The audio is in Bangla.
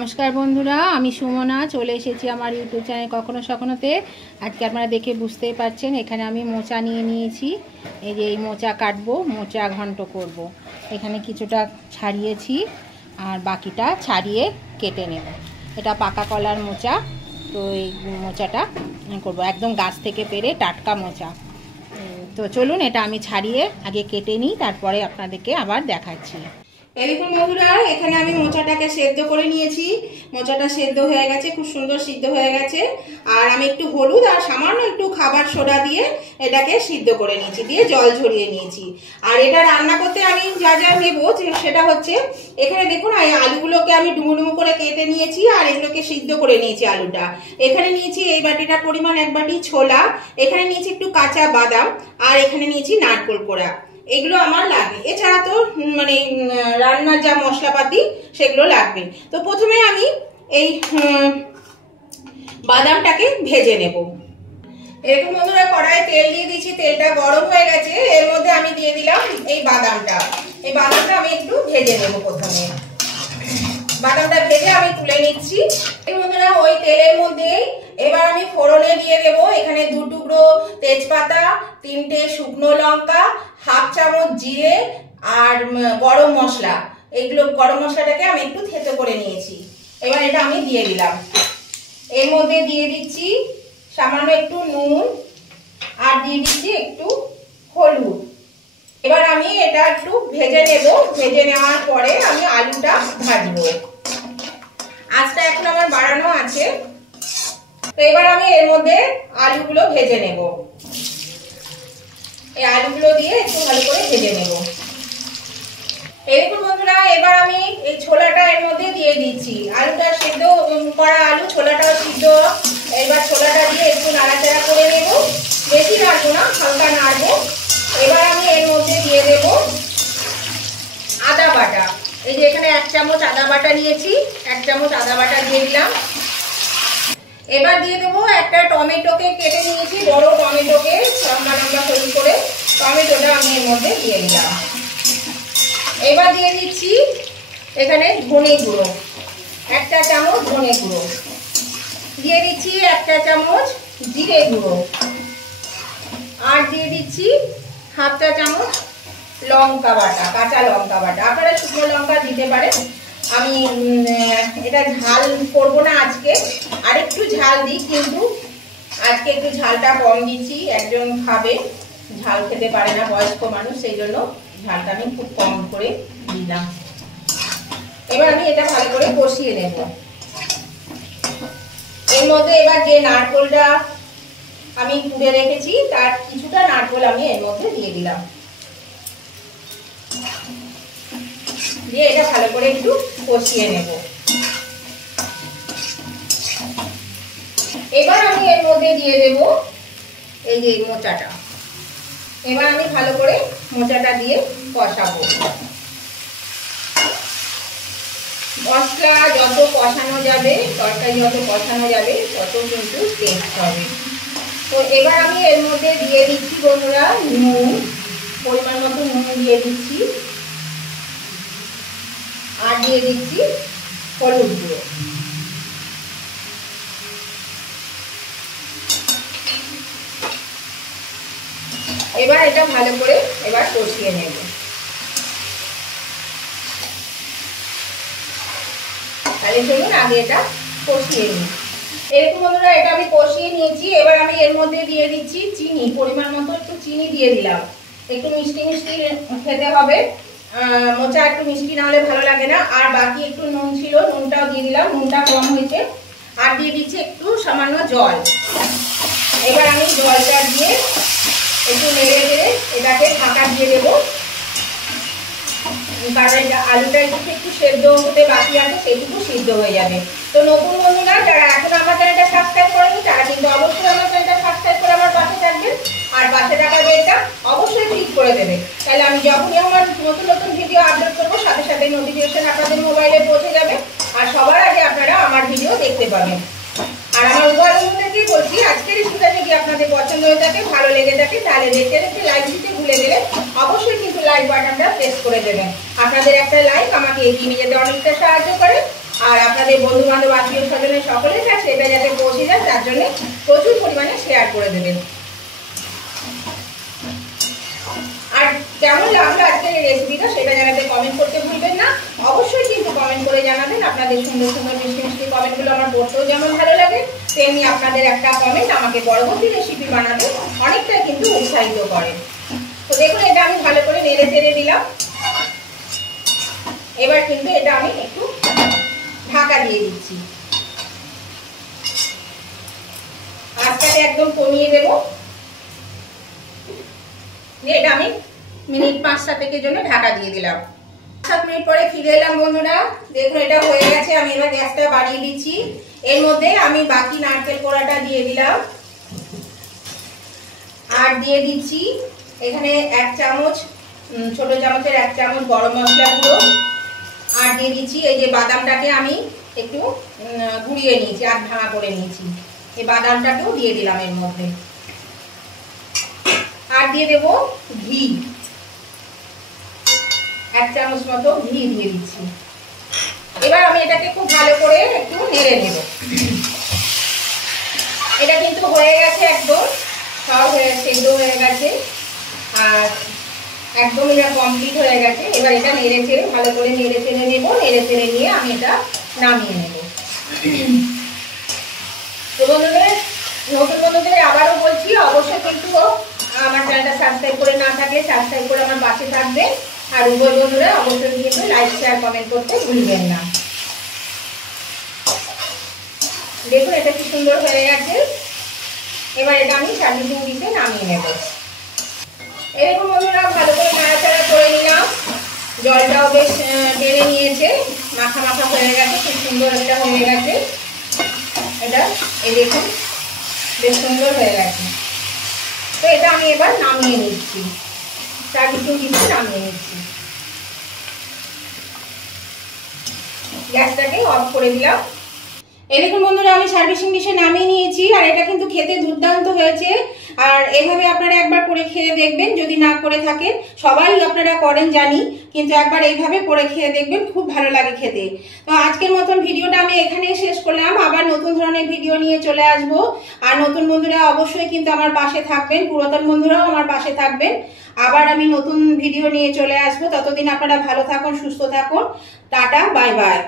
नमस्कार बंधुरा आमी सुमना चले एसेছি আমার ইউটিউব চ্যানেল কখনো সখনোতে। আজকে আপনারা দেখে বুঝতেই পারছেন এখানে আমি মোচা নিয়ে নিয়েছি। এই যে এই মোচা কাটবো, মোচা ঘন্ট করব। এখানে কিছুটা ছাড়িয়েছি আর বাকিটা ছাড়িয়ে কেটে নেব। এটা পাকা কলার মোচা, তো এই মোচাটা করব একদম গাছ থেকে পেড়ে টাটকা মোচা। তো চলুন এটা আমি ছাড়িয়ে আগে কেটে নিই, তারপরে আপনাদেরকে আবার দেখাচ্ছি। দেখুন বন্ধুরা, এখানে আমি মোচাটাকে সেদ্ধ করে নিয়েছি। মোচাটা সেদ্ধ হয়ে গেছে, খুব সুন্দর সিদ্ধ হয়ে গেছে। আর আমি একটু হলুদ আর সামান্য একটু খাবার সোডা দিয়ে এটাকে সিদ্ধ করে নিয়েছি, দিয়ে জল ঝরিয়ে নিয়েছি। আর এটা রান্না করতে আমি যা যা নেব সেটা হচ্ছে, এখানে দেখুন এই আলুগুলোকে আমি ডুমো ডুমো করে কেটে নিয়েছি আর এগুলোকে সিদ্ধ করে নিয়েছি। আলুটা এখানে নিয়েছি এই বাটিটার পরিমাণ, এক বাটি ছোলা। এখানে নিয়েছি একটু কাঁচা বাদাম আর এখানে নিয়েছি নারকেল কোড়া। এগুলো আমার লাগবে, এছাড়া তো মানে রান্নার যা মশলাপাতি সেগুলো লাগবে। তো প্রথমে আমি এই বাদামটাকে ভেজে নেব। এরকম বন্ধুরা কড়াইয়ে তেল দিয়ে দিয়েছি, তেলটা গরম হয়ে গেছে। এর মধ্যে আমি দিয়ে দিলাম এই বাদামটা। এই বাদামটা আমি একটু ভেজে নেব। প্রথমে বাদামটা ভেজে আমি তুলে নিচ্ছি। বন্ধুরা ওই তেলের মধ্যে এবার আমি ফোড়নে দিয়ে দেব এখানে 2 টুকরো তেজপাতা, 3টে শুকনো লঙ্কা, হাফ চামচ জিরে আর গরম মশলা। এগুলো গরম মশলাটাকে আমি একটু থেতো করে নিয়েছি। এবার এটা আমি দিয়ে দিলাম। এর মধ্যে দিয়ে দিচ্ছি সামান্য একটু নুন আর দিয়ে দিচ্ছি একটু হলুদ। এবার আমি এটা একটু ভেজে নেব। ভেজে নেওয়ার পরে আমি আলুটা ভাজবো। আঁচটা এখন আমার বাড়ানো আছে। তো এবার আমি এর মধ্যে আলুগুলো ভেজে নেব। এই আলুগুলো দিয়ে একটু ভালো করে ভেজে নেব। এরকম বন্ধুরা এবার আমি এই ছোলাটা এর মধ্যে দিয়ে দিচ্ছি। আলুটা সিদ্ধ করা আলু, ছোলাটাও সিদ্ধ। এবার ছোলাটা দিয়ে একটু নাড়াচাড়া করে নেব। বেশি নাড়বো না, হালকা নাড়বো। এবার আমি এর মধ্যে দিয়ে দেব আদা বাটা। এই যে এখানে 1 চামচ আদা বাটা নিয়েছি, 1 চামচ আদা বাটা দিয়ে দিলাম। এবার দিয়ে দেবো একটা টমেটোকে কেটে নিয়েছি, বড় টমেটোকে লম্বা লম্বা করে টমেটোটা আমি এর মধ্যে দিয়ে দিলাম। এবার দিয়ে দিচ্ছি এখানে ধনে গুঁড়ো, 1 চামচ ধনে গুঁড়ো দিয়ে দিচ্ছি, 1 চামচ জিরে গুঁড়ো আর দিয়ে দিচ্ছি হাফ চামচ লঙ্কা বাটা, কাঁচা লঙ্কা বাটা। আপনারা শুকনো লঙ্কা দিতে পারেন। আমি এটা ঝাল করব না আজকে, আর একটু ঝাল দিই, কিন্তু আজকে একটু ঝালটা কম দিচ্ছি। একজন খাবে, ঝাল খেতে পারে না, বয়স্ক মানুষ, সেই জন্য ঝালটা আমি খুব কম করে দিলাম। এবার আমি এটা ভালো করে কষিয়ে নেব। এর মধ্যে এবার যে নারকেলটা আমি কুড়ে রেখেছি তার কিছুটা নারকেল আমি এর মধ্যে দিয়ে দিলাম। দিয়ে এটা ভালো করে একটু কষিয়ে নেব। এবার আমি এর মধ্যে দিয়ে দেব এই যে মোচাটা। এবার আমি ভালো করে মোচাটা দিয়ে কষাবো। মশলা যত কষানো যাবে, তরকারি যত কষানো যাবে, তত কিন্তু টেস্ট হবে। তো এবার আমি এর মধ্যে দিয়ে দিচ্ছি বন্ধুরা নুন, পরিমাণ মতো নুন দিয়ে দিচ্ছি আর দিয়ে দিচ্ছি হলুদ গুঁড়ো। এবার এটা ভালো করে এবার কষিয়ে নেব। তাহলে চলুন আগে এটা কষিয়ে নিই। এরকম বন্ধুরা এটা আমি কষিয়ে নিয়েছি। এবার আমি এর মধ্যে দিয়ে দিচ্ছি চিনি, পরিমাণ মতো একটু চিনি দিয়ে দিলাম। একটু মিষ্টি মিষ্টি খেতে হবে, মোচা একটু মিষ্টি না হলে ভালো লাগে না। আর বাকি একটু নুন ছিল, নুনটাও দিয়ে দিলাম, নুনটা কম হয়েছে। আর দিয়ে দিচ্ছি একটু সামান্য জল। এবার আমি জলটা দিয়ে একটু নেড়ে নেড়ে এটাকে ঢাকা দিয়ে দেবো, কারণ এটা আলুটা একটু সেদ্ধ হতে বাকি আছে, সেটুকু সিদ্ধ হয়ে যাবে। তো নতুন বন্ধুরা যারা এখন আমার চ্যানেলটা সাবস্ক্রাইব করেনি, তারা কিন্তু অবশ্যই আমার চ্যানেলটা সাবস্ক্রাইব করে আমার পাশে থাকবেন আর পাশে থাকা বেলটা অবশ্যই ক্লিক করে দেবেন। তাহলে আমি যখনই আমার নতুন নতুন ভিডিও আপলোড করবো সাথে সাথে নোটিফিকেশন আপনাদের মোবাইলে পৌঁছে যাবে আর সবার আগে আপনারা আমার ভিডিও দেখতে পাবেন। আর আমার উভয় বন্ধুদেরকেই বলছি, আজকের রেসিপিটা যদি আপনাদের পছন্দ হয়ে থাকে, ভালো লেগে থাকে, তাহলে দেখতে দেখতে লাইক দিতে ভুলে গেলে অবশ্যই কিন্তু লাইক বাটনটা প্রেস করে দেবেন। আপনাদের একটা লাইক আমাকে এগিয়ে নিয়ে যেতে অনেকটা সাহায্য করে। আর আপনাদের বন্ধু বান্ধব আত্মীয় স্বজনের সকলের কাছে এটা যাতে পৌঁছে যায় তার জন্য প্রচুর পরিমাণে শেয়ার করে দেবেন। আর কেমন লাগলো আজকের এই রেসিপিটা সেটা জানাতে কমেন্ট করতে ভুলবেন না। অবশ্যই কিন্তু কমেন্ট করে জানাবেন। আপনাদের সুন্দর সুন্দর মিষ্টি মিষ্টি কমেন্টগুলো আমার পড়তেও যেমন ভালো লাগে, তেমনি আপনাদের একটা কমেন্ট আমাকে পরবর্তী রেসিপি বানাতে অনেকটাই কিন্তু উৎসাহিত করে। তো দেখুন এটা আমি ভালো করে নেড়ে চেড়ে দিলাম। এবার কিন্তু এটা আমি একটু ঢাকা দিয়ে দিচ্ছি। আঁচটাকে একদম কমিয়ে দেব। এটা আমি মিনিট 5-7 জন্য ঢাকা দিয়ে দিলাম। 7 মিনিট পরে ফিরে এলাম বন্ধুরা। দেখুন এটা হয়ে গেছে। আমি এবার গ্যাসটা বাড়িয়ে দিচ্ছি। এর মধ্যে আমি বাকি নারকেল কোড়াটা দিয়ে দিলাম আর দিয়ে দিচ্ছি এখানে 1 চামচ, ছোট চামচের 1 চামচ গরম মশলা গুঁড়ো। আর দিয়ে দিচ্ছি এই যে বাদামটাকে আমি একটু গুঁড়িয়ে নিয়েছি, আর ভাঙা করে নিয়েছি, এই বাদামটাকেও দিয়ে দিলাম এর মধ্যে। আর দিয়ে দেব ঘি, 1 চামচ মতো ঘি দিয়ে দিচ্ছি। এবার আমি এটাকে খুব ভালো করে একটু নেড়ে নেব। এটা কিন্তু হয়ে গেছে, একদম সব সেদ্ধ হয়ে গেছে আর একদম এটা কমপ্লিট হয়ে গেছে। এবার এটা নেড়ে চেড়ে ভালো করে নেড়ে চেড়ে নেব। নেড়ে চেড়ে নিয়ে আমি এটা নামিয়ে নেব। তো বন্ধুদের, নতুন বন্ধুদের আবারও বলছি, অবশ্যই কিন্তু আমার চ্যানেলটা সাবস্ক্রাইব করে না থাকলে সাবস্ক্রাইব করে আমার পাশে থাকবেন। আর উভয় বন্ধুরা অবশ্যই কিন্তু লাইক শেয়ার কমেন্ট করতে ভুলবেন না। দেখুন এটা কি সুন্দর হয়ে গেছে। এবার এটা আমি সার্ভিসিং ডিশে নামিয়ে নেব। এরকম বন্ধুরা ভালো করে নাড়াচাড়া করে নিলাম। জলটাও বেশ টেনে নিয়েছে, মাখা মাখা হয়ে গেছে, খুব সুন্দর একটা হয়ে গেছে এটা। এই দেখুন বেশ সুন্দর হয়ে গেছে। তো এটা আমি এবার নামিয়ে নিচ্ছি, সার্ভিসিং ডিশে নামিয়ে নিচ্ছি। গ্যাসটাকে অফ করে দিলাম। এই দেখুন বন্ধুরা আমি সার্ভিসিং ডিশে নামিয়ে নিয়েছি। আর এটা কিন্তু খেতে দুর্দান্ত হয়েছে। আর এভাবে আপনারা একবার করে খেয়ে দেখবেন, যদি না করে থাকেন, সবাই আপনারা করেন জানি, কিন্তু একবার এইভাবে করে খেয়ে দেখবেন, খুব ভালো লাগে খেতে। তো আজকের মতন ভিডিওটা আমি এখানেই শেষ করলাম। আবার নতুন ধরনের ভিডিও নিয়ে চলে আসব। আর নতুন বন্ধুরা অবশ্যই কিন্তু আমার পাশে থাকবেন, পুরাতন বন্ধুরাও আমার পাশে থাকবেন। আবার আমি নতুন ভিডিও নিয়ে চলে আসবো। ততদিন আপনারা ভালো থাকুন, সুস্থ থাকুন। Tata, bye bye.